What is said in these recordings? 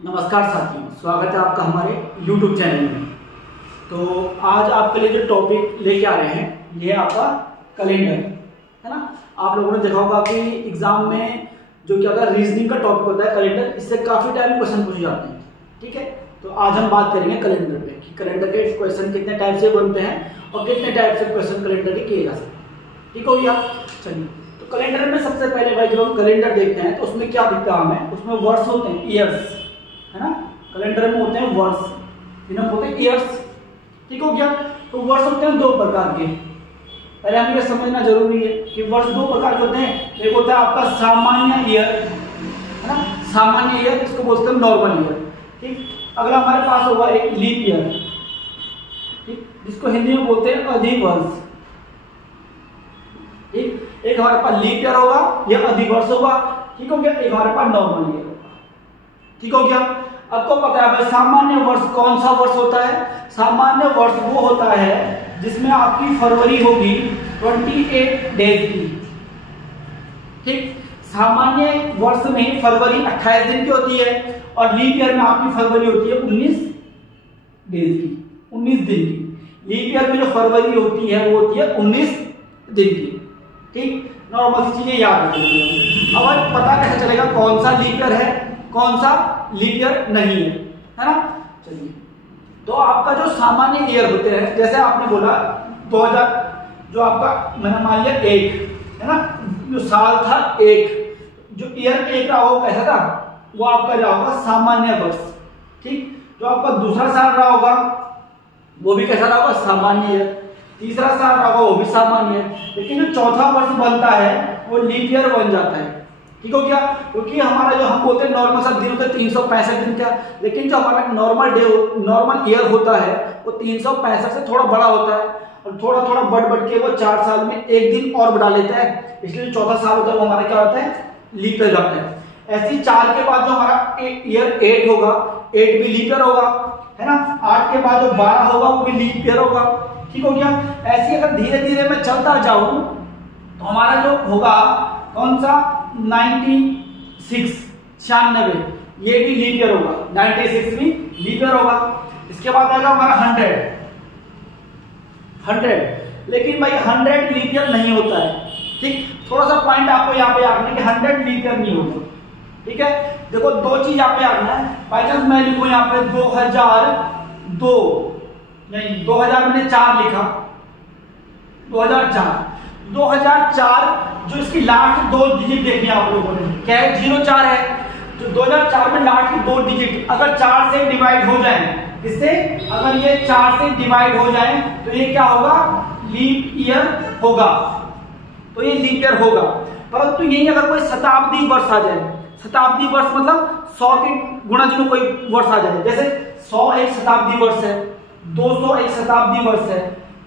नमस्कार साथियों, स्वागत है आपका हमारे YouTube चैनल में। तो आज आपके लिए जो टॉपिक लेके आ रहे हैं ये है आपका कैलेंडर, है ना। आप लोगों ने देखा होगा कि एग्जाम में जो क्या होता है रीजनिंग का टॉपिक होता है कैलेंडर, इससे काफ़ी टाइम क्वेश्चन पूछे जाते हैं। ठीक है, तो आज हम बात करेंगे कैलेंडर पे कि कैलेंडर के क्वेश्चन कितने टाइप से बनते हैं और कितने टाइप से क्वेश्चन कैलेंडर के किए जा सकते हैं। ठीक हो गया। चलिए, तो कैलेंडर में सबसे पहले भाई जब हम कैलेंडर देखते हैं तो उसमें क्या दिखता है हमें, उसमें वर्ष होते हैं, ईयर्स, है ना। कैलेंडर में होते हैं वर्ष, इन्हें होते हैं ईयर्स। ठीक हो गया। तो वर्ष होते हैं दो प्रकार के। पहले हमें यह समझना जरूरी है कि वर्ष दो प्रकार के होते हैं। एक होता है आपका सामान्य ईयर, है ना, सामान्य ईयर, इसको बोलते हैं नॉर्मल ईयर। ठीक, अगला हमारे पास होगा एक लीप ईयर, ठीक, जिसको हिंदी में बोलते हैं अधिवर्ष। ठीक, एक हमारे पास लीप ईयर होगा, यह अधिवर्ष होगा। ठीक हो गया। एक हमारे पास नॉर्मल ईयर होगा। ठीक हो गया। आपको पता है भाई सामान्य वर्ष कौन सा वर्ष होता है? सामान्य वर्ष वो होता है जिसमें आपकी फरवरी होगी 28 डेज की। ठीक, सामान्य वर्ष में फरवरी 28 दिन की होती है और लीप ईयर में आपकी फरवरी होती है 19 डेज की, 19 दिन की। लीप ईयर में जो फरवरी होती है वो होती है 19 दिन की। ठीक, नॉर्मल चीजें याद रखिए। अब पता कैसे चलेगा कौन सा लीप ईयर है कौन सा लीप ईयर नहीं है ना। चलिए, तो आपका जो सामान्य ईयर होते हैं, जैसे आपने बोला 2000, जो आपका मैंने मान लिया 1 है ना, जो साल था 1, जो ईयर 1 रहा हो कैसा था वो आपका रहा होगा सामान्य वर्ष। ठीक, जो आपका दूसरा साल रहा होगा वो भी कैसा रहा होगा सामान्य ईयर, तीसरा साल रहा होगा वो भी सामान्य ईयर, लेकिन जो चौथा वर्ष बनता है वो लीप ईयर बन जाता है। ठीक हो गया। क्योंकि हमारा जो हम बोलते हैं नॉर्मल सा दिन होता है 365 दिन का, लेकिन जो हमारा नॉर्मल ईयर होता है वो 365 से थोड़ा बड़ा होता है और थोड़ा थोड़ा बढ़ के वो 4 साल में एक दिन और बढ़ा लेता है, इसलिए जो चौथा साल होता है वो हमारा क्या होता है लीप ईयर जाता है। ऐसे ही 4 के बाद जो हमारा ईयर 8 होगा, 8 भी लीप ईयर होगा, है ना। 8 के बाद जो 12 होगा वो भी लीप ईयर होगा। ठीक हो गया। ऐसे अगर धीरे धीरे मैं चलता जाऊं तो हमारा जो होगा कौन सा 96, 96, ये भी लीप ईयर होगा, 96 भी लीप ईयर होगा। इसके बाद आएगा हमारा 100, लेकिन भाई 100 लीप ईयर नहीं होता है। ठीक, थोड़ा सा पॉइंट आपको यहाँ पे याद रखना कि 100 लीप ईयर नहीं होगा। ठीक है, देखो दो चीज यहाँ पे याद रखना है। बाई चांस मैं लिखूं यहाँ पे 2002, नहीं 2000 मैंने 4 लिखा, 2004 जो इसकी लास्ट 2 डिजिट देखनी है आप लोगों ने, क्या है 04 है। जो 2004 में लास्ट की 2 डिजिट अगर 4 से डिवाइड हो जाए, इससे अगर ये 4 से डिवाइड हो जाए तो ये क्या होगा लीप ईयर होगा, तो ये लीप ईयर होगा। परंतु यही अगर कोई शताब्दी वर्ष आ जाए, शताब्दी वर्ष मतलब 100 के गुणज में कोई वर्ष आ जाए, जैसे 100 एक शताब्दी वर्ष है, 200 एक शताब्दी वर्ष है,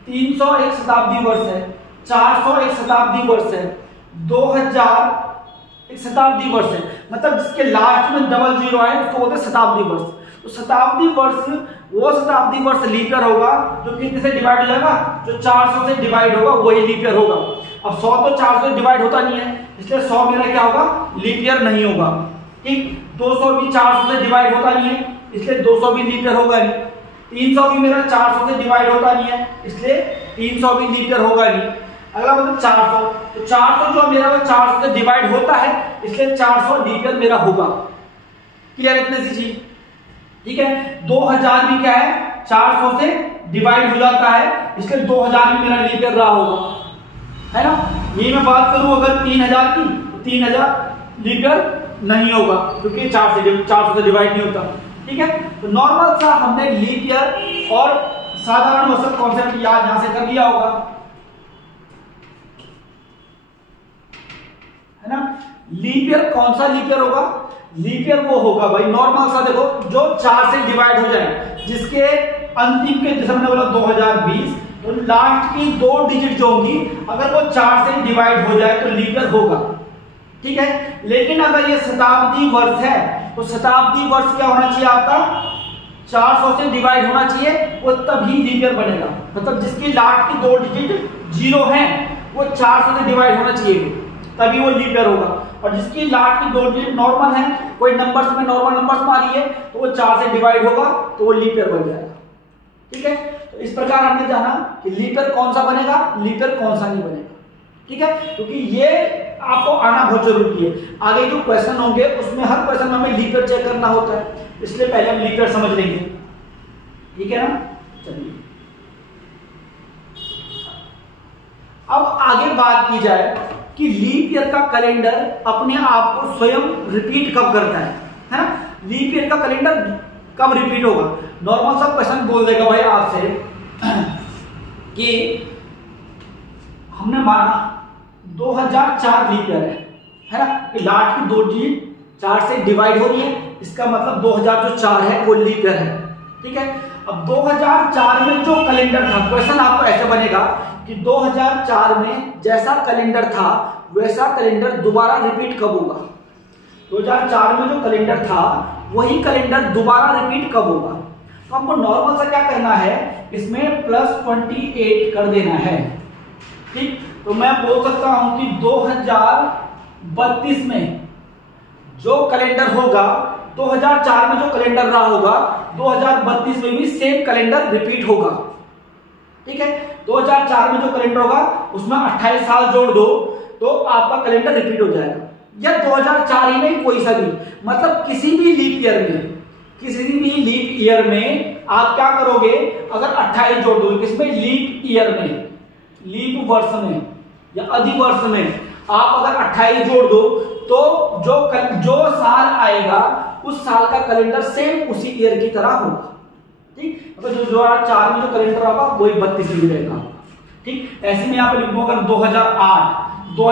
300 एक शताब्दी वर्ष है, 400 एक शताब्दी वर्ष है, 2000 एक शताब्दी वर्ष है, मतलब जिसके लास्ट में डबल 0 आए उसको बोलते हैं शताब्दी वर्ष। तो शताब्दी वर्ष वो शताब्दी वर्ष लीप ईयर होगा जो कितने से डिवाइड हो जाएगा, जो 400 से डिवाइड होगा वही लीप ईयर होगा। अब 100 तो 400 से डिवाइड होता नहीं है, इसलिए 100 मेरा क्या होगा लीप ईयर नहीं होगा। ठीक, 200 भी 400 से डिवाइड होता नहीं है, इसलिए 200 भी लीप ईयर होगा नहीं। 300 भी मेरा 400 से डिवाइड होता नहीं है, इसलिए 300 भी लीप ईयर होगा नहीं। अगला मतलब 400, तो 400 जो मेरा वो 400 से डिवाइड होता है, इसलिए 400 लीप ईयर मेरा होगा। क्लियर इतने सी चीज। ठीक है, 2000 भी क्या है 400 से डिवाइड हो जाता है, इसलिए 2000 भी मेरा लीप ईयर रहा होगा, है ना। यही मैं बात करूं अगर 3000 की, 3000 लीप ईयर नहीं होगा क्योंकि 400 से डिवाइड नहीं होता। ठीक है, तो नॉर्मल सा हमने लीप ईयर और साधारण औसत कॉन्सेप्ट याद यहां से कर लिया होगा, है ना। लीप ईयर कौन सा लीप ईयर होगा? लीप ईयर वो होगा भाई नॉर्मल सा, देखो जो 4 से डिवाइड हो जाए, जिसके अंतिम के जैसे मैंने बोला 2020, तो लास्ट की 2 डिजिट जो होंगी अगर वो 4 से डिवाइड हो जाए तो लीप ईयर होगा। ठीक है, लेकिन अगर ये शताब्दी वर्ष है तो शताब्दी वर्ष क्या होना चाहिए आपका 400 से डिवाइड होना चाहिए, वो तभी लीप ईयर बनेगा। मतलब जिसकी लास्ट की 2 डिजिट 0 है वो 400 से डिवाइड होना चाहिए तभी वो लीप ईयर होगा। और जिसकी लास्ट की 2 डिजिट नॉर्मल है, कोई नंबर्स में नॉर्मल नंबर्स में आ रही है, तो वो 4 से डिवाइड होगा तो वो लीप ईयर बन जाएगा। ठीक है, तो इस प्रकार हमने जाना कि लीप ईयर कौन सा बनेगा, लीप ईयर कौन सा नहीं बनेगा। ठीक है, क्योंकि ये आपको आना बहुत जरूरी है। आगे जो क्वेश्चन होंगे उसमें हर क्वेश्चन में हमें लीप ईयर चेक करना होता है, इसलिए पहले हम लीप ईयर समझ लेंगे। ठीक है ना, चलिए अब आगे बात की जाए कि लीप ईयर का कैलेंडर अपने आप को स्वयं रिपीट कब करता है ना? लीप ईयर का कैलेंडर कब रिपीट होगा? नॉर्मल सा क्वेश्चन बोल देगा भाई आपसे कि हमने माना 2004 लीप ईयर है ना, कि लास्ट की 2 डिजिट 4 से डिवाइड हो रही है, इसका मतलब 2000 जो 4 है वो लीप ईयर है। ठीक है, अब 2004 में जो कैलेंडर था, क्वेश्चन आपको ऐसे बनेगा कि 2004 में जैसा कैलेंडर था वैसा कैलेंडर दोबारा रिपीट कब होगा। 2004 में जो कैलेंडर था वही कैलेंडर दोबारा रिपीट कब होगा। तो हमको नॉर्मल सा क्या करना है, इसमें +28 कर देना है। ठीक, तो मैं बोल सकता हूं कि 2032 में जो कैलेंडर होगा, 2004 में जो कैलेंडर रहा होगा 2032 में भी सेम कैलेंडर रिपीट होगा। ठीक है, 2004 में जो कैलेंडर होगा उसमें 28 साल जोड़ दो तो आपका कैलेंडर रिपीट हो जाएगा। या 2004 ही नहीं, कोई सा भी, मतलब किसी भी लीप ईयर में, किसी भी लीप ईयर में आप क्या करोगे, अगर 28 जोड़ दो, किसमें, लीप ईयर में, लीप वर्ष में या अधिवर्ष में आप अगर 28 जोड़ दो तो जो साल आएगा उस साल का कैलेंडर सेम उसी ईयर की तरह होगा। ठीक, तो जो 2004 में जो कैलेंडर होगा वही 32 में रहेगा। ठीक, ऐसे में यहाँ पे लिखूंगा अगर 2008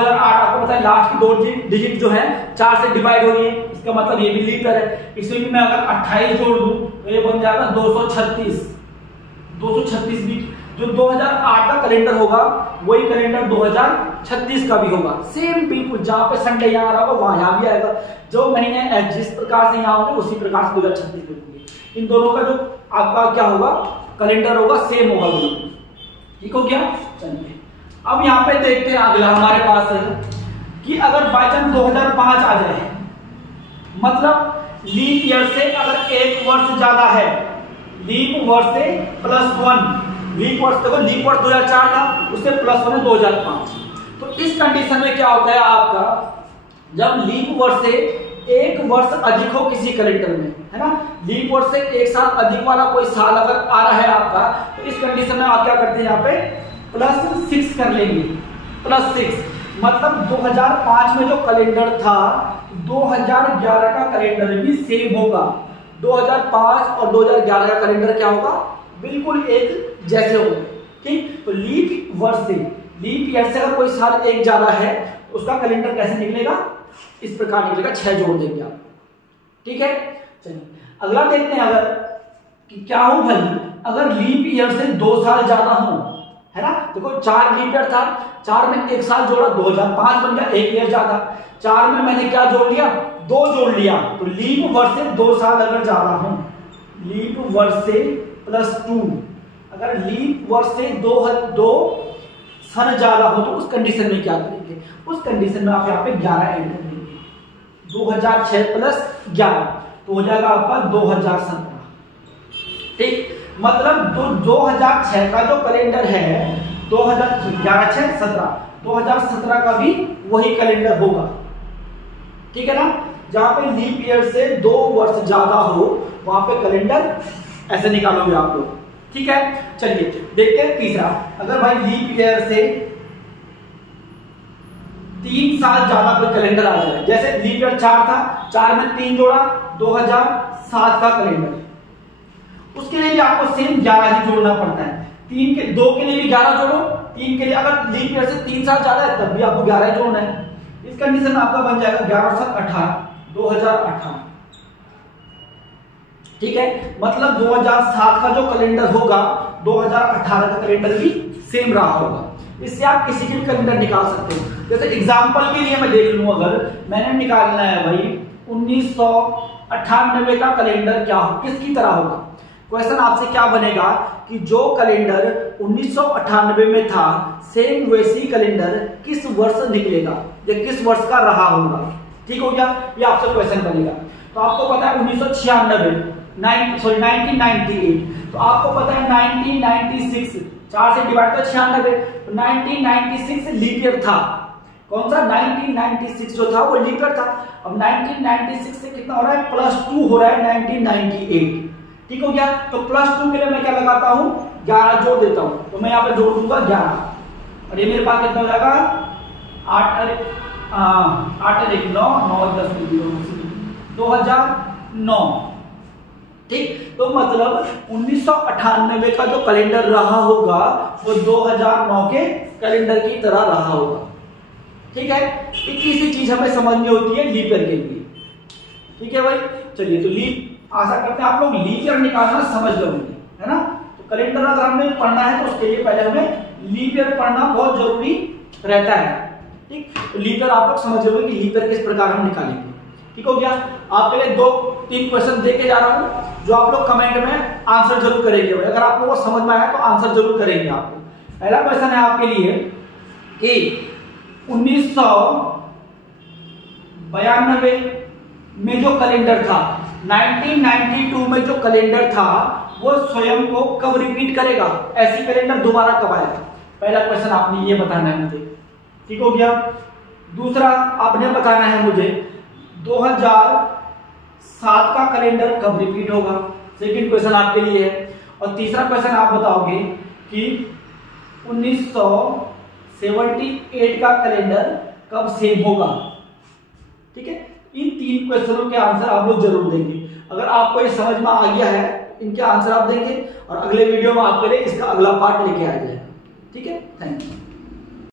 आपको पता है लास्ट की 2 डिजिट जो है 4 से डिवाइड हो रही है, इसका मतलब ये भी लीप ईयर है। इसमें भी मैं अगर 28 जोड़ दूं तो ये बन जाएगा 236 भी। जो 2008 का कैलेंडर होगा वही कैलेंडर 2036 का भी होगा, सेम बिल्कुल। जहां पे संडे यहाँ आ रहा होगा वहां यहाँ भी आएगा, जो महीने जिस प्रकार से यहाँ होंगे उसी प्रकार से 2036 बिल्कुल। इन दोनों का जो आपका क्या होगा, कैलेंडर होगा, सेम होगा बिल्कुल। ठीक हो गया, चलिए अब यहाँ पे देखते हैं अगला हमारे पास है कि अगर बाई चांस 2005 आ जाए, मतलब लीप ईयर से अगर एक वर्ष ज्यादा है, लीप वर्ष से +1, लीप वर्ष देखो, लीप वर्ष 2004 था, उससे +1 है 2005। तो इस कंडीशन में क्या होता है आपका, जब लीप वर्ष से एक वर्ष अधिक हो किसी कैलेंडर में, है ना, लीप वर्ष से एक साल अधिक वाला कोई साल अगर आ रहा है आपका, तो इस कंडीशन में आप क्या करते हैं, यहाँ पे +6 कर लेंगे। +6 मतलब 2005 में जो कैलेंडर था 2011 का कैलेंडर भी सेम होगा। 2005 और 2011 का कैलेंडर क्या होगा, बिल्कुल एक जैसे होगा। ठीक, तो लीप वर्ष से, लीप ईयर से अगर कोई साल एक ज्यादा है तो उसका कैलेंडर कैसे निकलेगा, इस प्रकार निकलेगा, 6 जोड़ देंगे आप। ठीक है, चलिए अगला देखते हैं अगर कि क्या हो भाई, अगर लीप ईयर से 2 साल ज्यादा हो, है ना, देखो 4 लीप ईयर था, 4 में एक साल जोड़ा 2005 बन गया, एक ईयर ज्यादा। 4 में मैंने क्या जोड़ लिया, 2 जोड़ लिया, तो लीप वर्ष से 2 साल अगर ज्यादा हो, लीप वर्ष से +2, अगर लीप वर्ष से 2 सन ज्यादा हो तो उस कंडीशन में क्या करेंगे, उस कंडीशन में आप यहाँ पे 11 ऐड कर देंगे। 2006 + 11 तो हो जाएगा आपका 2017। ठीक, मतलब 2006 का जो कैलेंडर है 2017 का भी वही कैलेंडर होगा। ठीक है ना, जहां पे लीप ईयर से 2 वर्ष ज्यादा हो वहां पे कैलेंडर ऐसे निकालोगे आप लोग। ठीक है, चलिए देखते हैं तीसरा, अगर भाई लीप ईयर से 3 साल ज्यादा कोई कैलेंडर आ जाए, जैसे लीप ईयर 4 था, 4 में 3 जोड़ा 2007 का कैलेंडर, उसके लिए भी आपको सेम 11 ही जोड़ना पड़ता है। 2 के लिए भी 11 जोड़ो, 3 के लिए अगर लीप ईयर से 3 साल ज्यादा है तब भी आपको 11 जोड़ना है। इस कंडीशन में आपका बन जाएगा 11 और 7 18, 2018। ठीक है, मतलब 2007 का जो कैलेंडर होगा 2018 का कैलेंडर भी सेम रहा होगा। इससे आप किसी भी कैलेंडर निकाल सकते हो। जैसे एग्जांपल के लिए मैं देख लूं, अगर मैंने निकालना है भाई 1998 का कैलेंडर क्या किसकी तरह होगा, क्वेश्चन आपसे क्या बनेगा कि जो कैलेंडर 1998 में था सेम वैसी कैलेंडर किस वर्ष निकलेगा या किस वर्ष का रहा होगा। ठीक हो गया, ये आपसे क्वेश्चन बनेगा। तो आपको पता है 1996 1998, तो आपको पता है 1996 4 से डिवाइड तो 96, तो 1996 लीप ईयर था। कौन सा? 1996 जो था वो लीप ईयर था। अब 1996 से कितना हो रहा है? +2 हो रहा है 1998। ठीक हो गया, तो +2 के लिए मैं क्या लगाता हूं? 11 जोड़ देता हूं, तो मैं यहाँ पे जोड़ दूंगा 11, और ये मेरे पास कितना हो जाएगा? 8 और 1 9 9 10 2009। ठीक, तो मतलब 1998 का जो कैलेंडर रहा होगा वो 2009 के कैलेंडर की तरह रहा होगा। ठीक है, इतनी सी चीज हमें समझनी होती है लीप ईयर के लिए। ठीक है भाई, चलिए तो लीप आशा करते हैं आप लोग लीप ईयर निकालना समझ लोगे, है ना। तो कैलेंडर अगर हमें पढ़ना है तो उसके लिए पहले हमें लीप ईयर पढ़ना बहुत जरूरी रहता है। ठीक, तो लीप ईयर आप लोग समझ लोगे कि लीप ईयर किस प्रकार हम निकालेंगे। ठीक हो गया, आपके लिए 2-3 क्वेश्चन देके जा रहा हूं जो आप लोग कमेंट में आंसर जरूर करेंगे। अगर आप लोगों को समझ में आया तो आंसर जरूर करेंगे आप लोग। पहला क्वेश्चन है आपके लिए कि 1992 में जो कैलेंडर था, 1992 में जो कैलेंडर था वो स्वयं को कब रिपीट करेगा? ऐसी कैलेंडर दोबारा कब आएगा? पहला क्वेश्चन आपने ये बताना है मुझे। ठीक हो गया, दूसरा आपने बताना है मुझे 2007 का कैलेंडर कब रिपीट होगा? सेकंड क्वेश्चन आपके लिए है। और तीसरा क्वेश्चन आप बताओगे कि 1978 का कैलेंडर कब सेम होगा? ठीक है, इन 3 क्वेश्चनों के आंसर आप लोग जरूर देंगे। अगर आपको ये समझ में आ गया है, इनके आंसर आप देंगे और अगले वीडियो में आपके लिए इसका अगला पार्ट लेके आ जाएगा। ठीक है, थैंक यू।